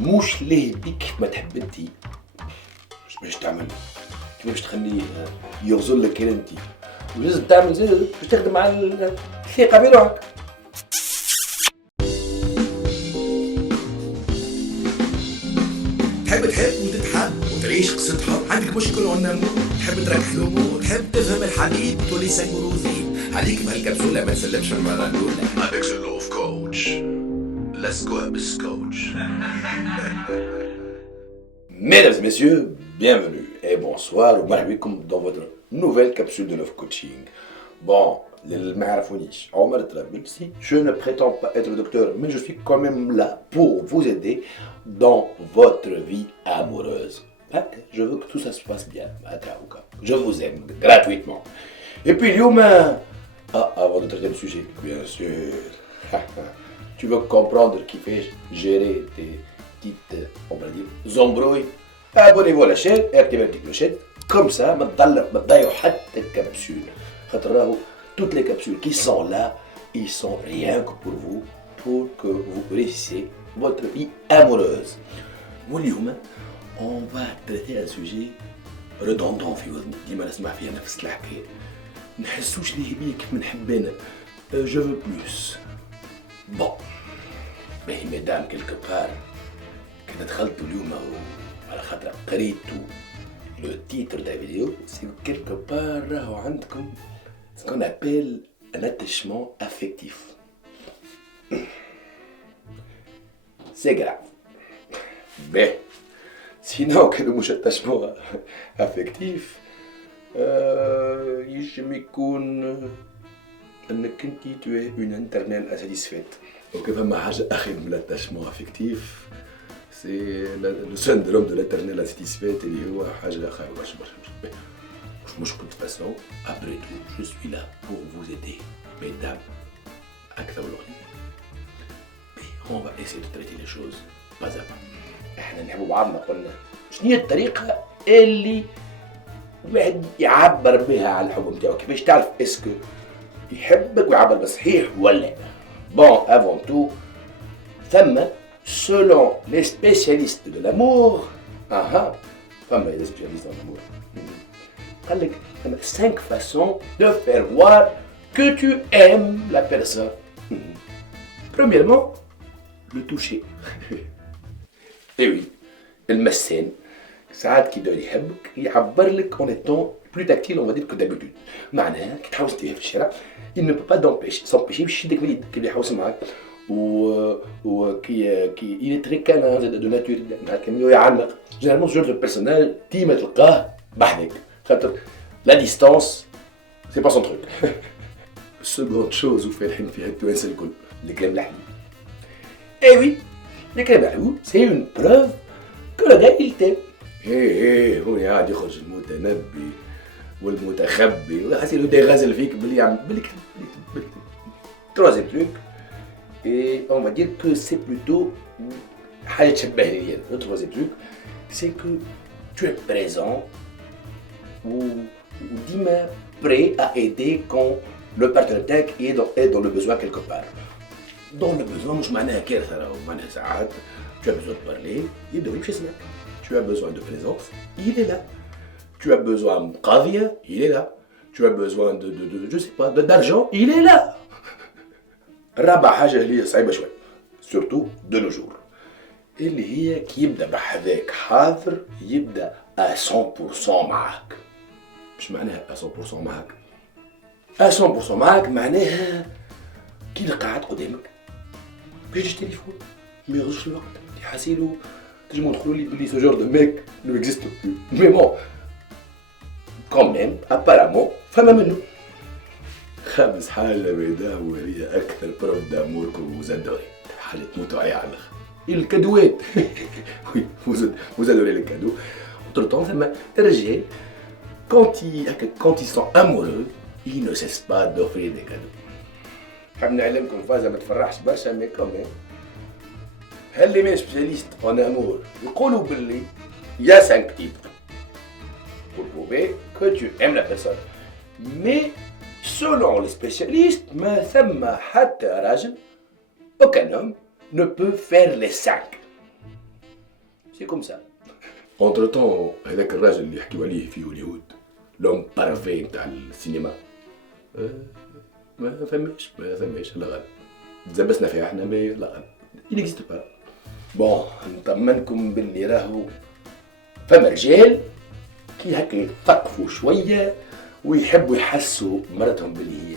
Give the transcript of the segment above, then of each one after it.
مش ليه بيك ما تحب انتي. مش باش تعمل كيف باش تخليه يغزل لك انتي، ولازم تعمل زي باش تخدم على الثقة بروحك. تحب وتتحب وتعيش قصة حب، عندك مشكل ونمو، تحب تركح الأمور، تحب تفهم الحديث تولي سنجروزي، عليك بهالكبسولة ما تسلمش المرة الأولى. avec the love coach. Let's go Abyss coach. Mesdames et messieurs, bienvenue et bonsoir ou marhaba dans votre nouvelle capsule de Love Coaching. Bon, Omar Trabelsi, je ne prétends pas être docteur, mais je suis quand même là pour vous aider dans votre vie amoureuse. Je veux que tout ça se passe bien. Je vous aime gratuitement. Et puis, avant de traiter le sujet, bien sûr, tu veux comprendre qui fait gérer tes petites, on va dire, embrouilles. Abonnez-vous à la chaîne et activez la petite clochette. Comme ça, toutes les capsules qui sont là, ils sont rien que pour vous, pour que vous réussissiez votre vie amoureuse. On va traiter un sujet redondant في وذني، ديما نسمع فيها نفس الحكاية. نحسوش ليه بيك من حبانا. Je veux plus. Bon. Mais mesdames, quelque part, كنا دخلتوا اليوم على خاطر قريتوا le titre de la vidéo, c'est que quelque part راهو عندكم ce qu'on appelle un attachement affectif. C'est grave. Mais, sinon, que le attachement affectif, يجب يكون انك انتي tu es une internelle insatisfaite. Donc فما حاجة أخي من l'attachement affectif, c'est le syndrome de l'éternel insatisfaite اللي هو حاجة خايبة برشا. De toute façon, après tout, je suis là pour vous aider, mesdames. Mais on va essayer de traiter les choses pas à pas. احنا نحبوا بعضنا، قلنا شنو هي الطريقة اللي الواحد يعبر بها على الحب نتاعو، كيفاش تعرف اسكو يحبك ويعبر بصحيح ولا؟ Bon, avant tout, selon les spécialistes de l'amour, les spécialistes de l'amour, il y a 5 façons de faire voir que tu aimes la personne. Premièrement, le toucher. Et oui, le mécène, ساعات كي يبدا يحبك يعبر لك en étant plus tactile, on va dire que d'habitude. معناها كي تحوس تيه في الشارع، il ne peut pas s'empêcher باش يشدك باليد كي يحوس معاك. وكي il est très câlin de nature، هكا يعلق. Généralement ce genre de personnage ديما تلقاه بحذاك، خاطر la distance c'est pas son truc. Seconde chose وفالحين فيها التوانسه الكل، الكلام الحلو. Eh oui, الكلام الحلو c'est une preuve que le gars il t'aime. هو قاعد يخرج المتنبي والمتخبي وحاسيلو داغازل فيك بلي يعمل بالك. Troisième truc, et on va dire que c'est plutôt حاجة تشبه لي. Le troisième truc, c'est que tu es présent ou ديما prêt à aider quand le partenaire تاعك est dans le besoin quelque part. Dans le besoin مش معناها كارثة، راهو معناها ساعات tu as besoin de parler، يبدا يمشي يسمعك. Tu as besoin de présence, il est là. Tu as besoin de قضية, il est là. Tu as besoin de je sais pas, d'argent, il est là. رابع حاجة اللي هي صعيبة شوي، surtout de nos jours، اللي هي كي يبدا بحذاك حاضر، يبدا à 100% معاك. مش معناها à 100% معاك. à 100% معاك معناها كي قاعد قدامك بيجي التليفون ما يغزش الوقت، يحاسيلو تنجمو تقولوا لي بلي ce genre de mec ne existe plus. Mais bon, quand même, apparemment, فما منه. خامس حاجة بيداه وهي أكثر بروف داموركم وزادوري، حاجة تموتوا عليها على الآخر. الكادوات. Oui, vous adorez les cadeaux. Autre temps, ثم الرجال quand ils sont amoureux, ils ne cessent pas d'offrir des cadeaux. حاب نعلمكم فازة ما تفرحش برشا، mais quand même. هل les spécialistes en amour يقولوا باللي il y a 5 types pour prouver que tu aimes la personne. Mais selon les spécialistes, ما ثم حتى راجل, aucun homme ne peut faire les 5. سي كوم سا. اونتر طون هذاك الراجل اللي يحكيو عليه في هوليوود لوم بارفي نتاع السينما ما فماش لا غالب تزبسنا فيها احنا ما لا غالب ينكزيست با. بون نطمنكم باللي راهو فما رجال كي هكا يثقفوا شويه ويحبوا يحسوا مرتهم باللي هي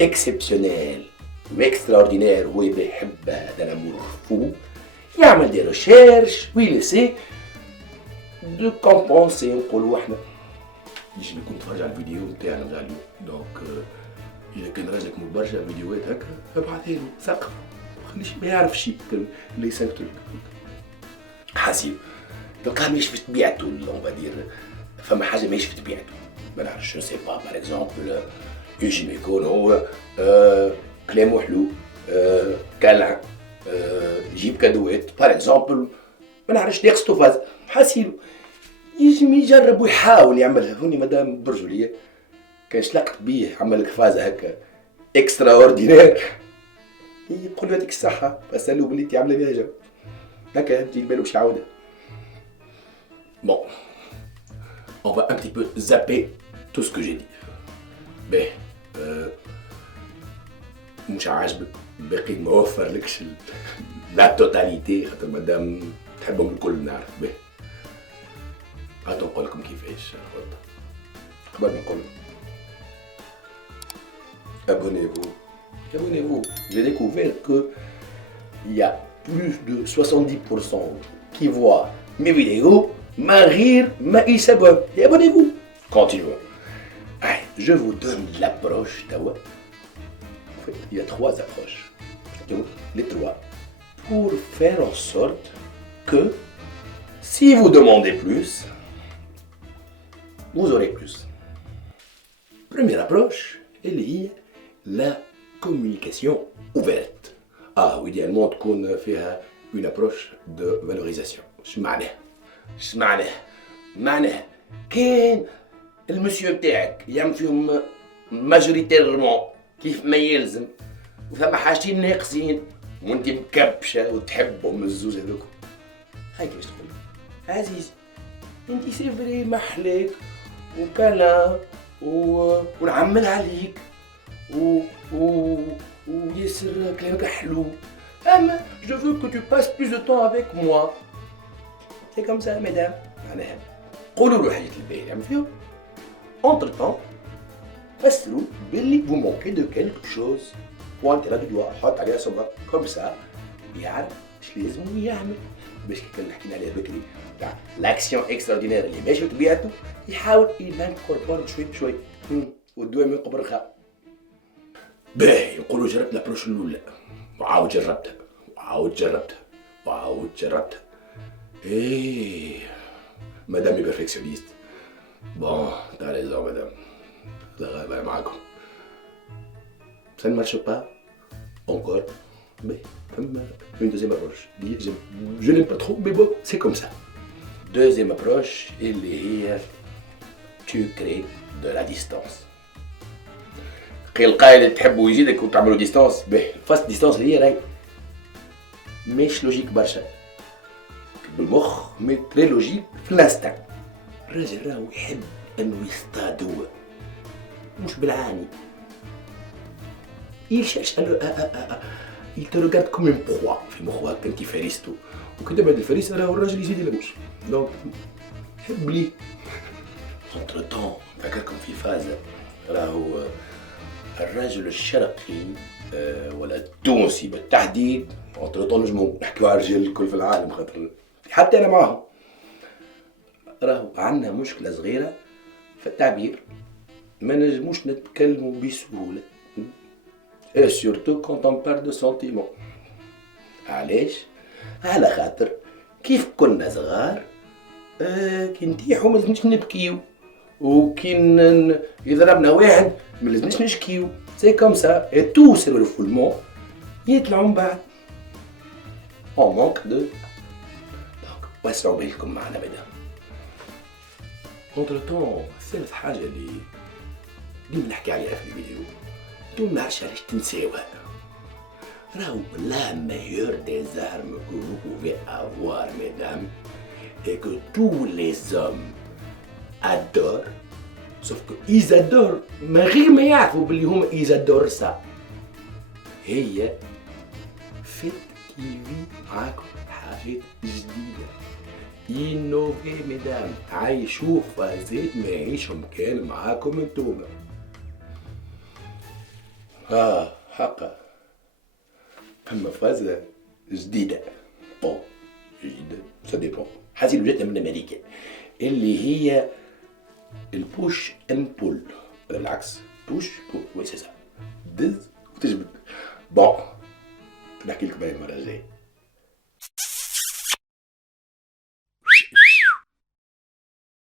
اكسبسيونيل واكسترا اوردينير هو يحب هذا الامور فو يعمل دي ريشيرش ويلسي دو كومبونسي نقولوا احنا يجي يكون تفرج على الفيديو نتاعنا نتاع اليوم. دونك اذا كان راجلك مو برشا فيديوهات هكا ابعثها له ثقف خليش ما يعرف شيء اللي يسكتوا حسيب. دونك ماهيش في طبيعته اون فادير فما حاجه ماهيش في طبيعته ما نعرفش جو سي با باغ اكزومبل يجي يكون هو كلامه حلو كلع يجيب كادوات باغ اكزومبل ما نعرفش ناقصتو فاز حاسيلو يجي يجرب ويحاول يعملها. هوني مدام برجوليه كان شلقت بيه عمل لك فازه هكا اكسترا اوردينير يقول له هذيك الصحه فاسالو بلي انت عامله بها جو هكا تجي بالو باش يعاودها. بون on va un petit peu zapper tout ce que j'ai dit. باهي مش عاجبك باقي ما وفرلكش لا توتاليتي خاطر مادام تحبهم الكل نعرف. باهي هاتو نقول لكم كيفاش قبل ما نقول abonnez-vous. J'ai découvert que il y a plus de 70% qui voient mes vidéos ma rire ma ils s'abonnent et abonnez-vous continuons. Allez, je vous donne l'approche d'Awa. En fait, il y a 3 approches. Les 3 pour faire en sorte que si vous demandez plus vous aurez plus. Première approche, elle est la communication ouverte. ou idéalement تكون فيها une approche de valorisation. اش معناه كان المسيو بتاعك يعمل فيهم ماجوريتيرمون كيف ما يلزم وثم حاجتين ناقصين وانت مكبشه وتحبهم الزوج هذوك هاي كيفاش تقول عزيز انت سي فري محلك وكلا ونعمل عليك وياسر كلامك حلو اما je veux que tu passes plus de temps avec moi. C'est comme ça mesdames. معناها قولوا له الحاجات الباهية يعمل فيهم entre temps فسروا باللي vous manquez de quelque chose pointez là du doigt حط عليها صبر comme ça يعرف اش لازم يعمل باش كي كنا حكينا عليها بكري تاع لاكسيون اكستراوردينير اللي ماشي بطبيعته يحاول ينكوربور شوي بشوي والدواء من قبل الخاء. باهي نقولوا جربت لابروش الاولى وعاود جربتها ايه مدام est perfectionniste. Bon, t'as raison madame. La غابة معاكم. Ça ne marche pas encore. Mais comme une deuxième approche. Je n'aime pas trop, mais bon, c'est comme ça. Deuxième approche, elle est tu crées de la distance. قيل قايل تحبوا يجيلك وتعملوا ديستانس. باهي فاست ديستانس هي راهي مش لوجيك برشا. بالمخ مي تري لوجيك في الانستان. الراجل راهو يحب انه يصطاد هو مش بالعاني. il cherche il te regarde comme une proie في مخه هكا انت فريسته وكي تبعد الفريسه راهو الراجل يزيد يلبس دونك حب ليه. entre temps فاكركم في فازه راهو الراجل الشرقي ولا التونسي بالتحديد entre temps نجمو نحكيو على الرجال الكل في العالم خاطر حتى انا معاهم راهو عندنا مشكله صغيره في التعبير ما نجموش نتكلموا بسهوله et surtout quand on parle de sentiments. علاش؟ على خاطر كيف كنا صغار كي نتيحوا ما لازمش نبكيو وكي يضربنا واحد ما لازمش نشكيو سي كوم سا اي تو سي ريفولمون يطلعوا من بعد اون مونك دو دونك وسعوا بالكم معنا مدام. اونتر طون ثالث حاجه اللي ديما نحكي عليها في الفيديو ديما نعرفش علاش تنساوها راهو la meilleure des armes que vous pouvez avoir, mesdames, et que tous les hommes adorent, sauf que ils adorent من غير ما يعرفوا باللي هم ils adorent ça. هي فيت كيفي معاكم حاجات جديدة. إنوفي مدام، عايشوا فازات ما يعيشهم كان معاكم انتوما. حقا فما فازة جديدة. بون جديدة سا ديبون، حسب لو جاتنا من أمريكا، اللي هي البوش ان بول، ولا بالعكس بوش بول، وي سي سا، دز وتجبد. بون نحكي لكم المرة الجاية.